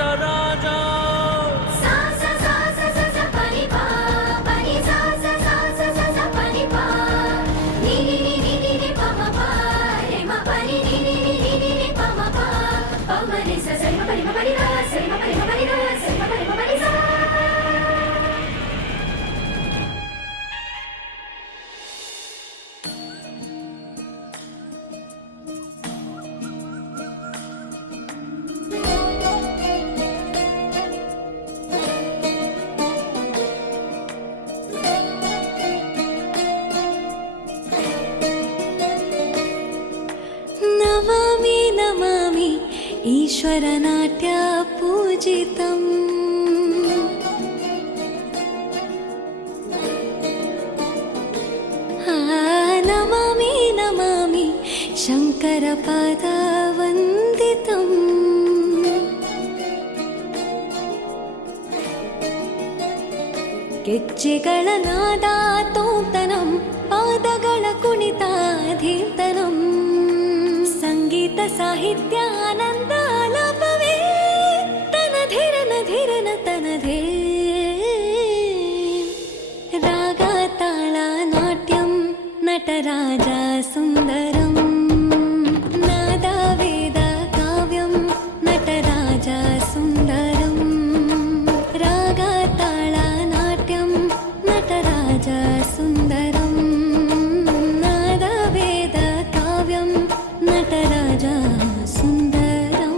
ನಟರಾಜ ईश्वरनाट्य पूजितम् नमामि नमामि शङ्करपादवन्दितम् ಗೆಜ್ಜೆಗಳ ನಾದ ತೋಂತನಂ ಪಾದಗಳ ಕುಣಿತಾಧೀರ್ತನಂ ಸಂಗೀತ ಸಾಹಿತ್ಯ ಆನಂದ ಆಲಾಪವೇ ತನಧಿರನ ಧಿರನ ತನಧೇ ರಾಗ ತಾಳ ನಾಟ್ಯಂ ನಟರಾಜ ಸುಂದರಂ ನಾದ ವೇದ ಕಾವ್ಯಂ ನಟರಾಜ ಸುಂದರಂ ರಾಗ ತಾಳ ನಾಟ್ಯಂ ನಟರಾಜ ಸುಂದರಂ ನಾದ ವೇದ ಕಾವ್ಯಂ ನಟರಾಜ ಸುಂದರಂ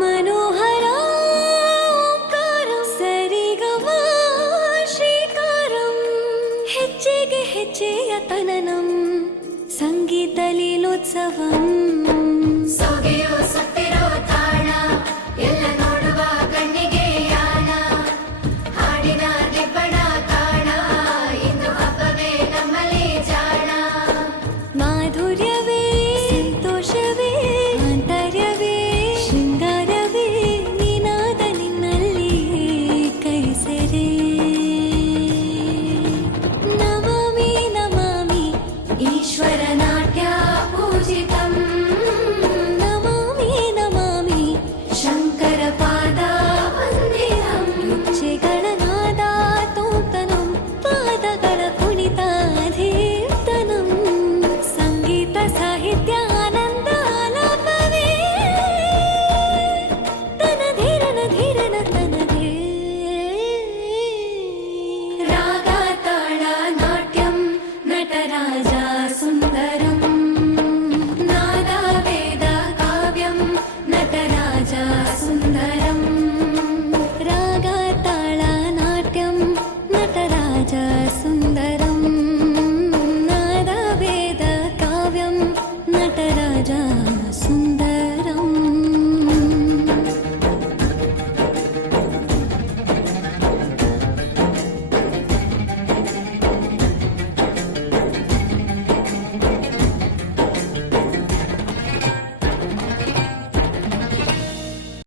मनोहर ओंकारं सरिगम श्रीकारं ಹೆಜ್ಜೆಗೆ ಹೆಜ್ಜೆಯ ತನನಂ ಸಂಗೀತ ಲೀಲೋತ್ಸವಂ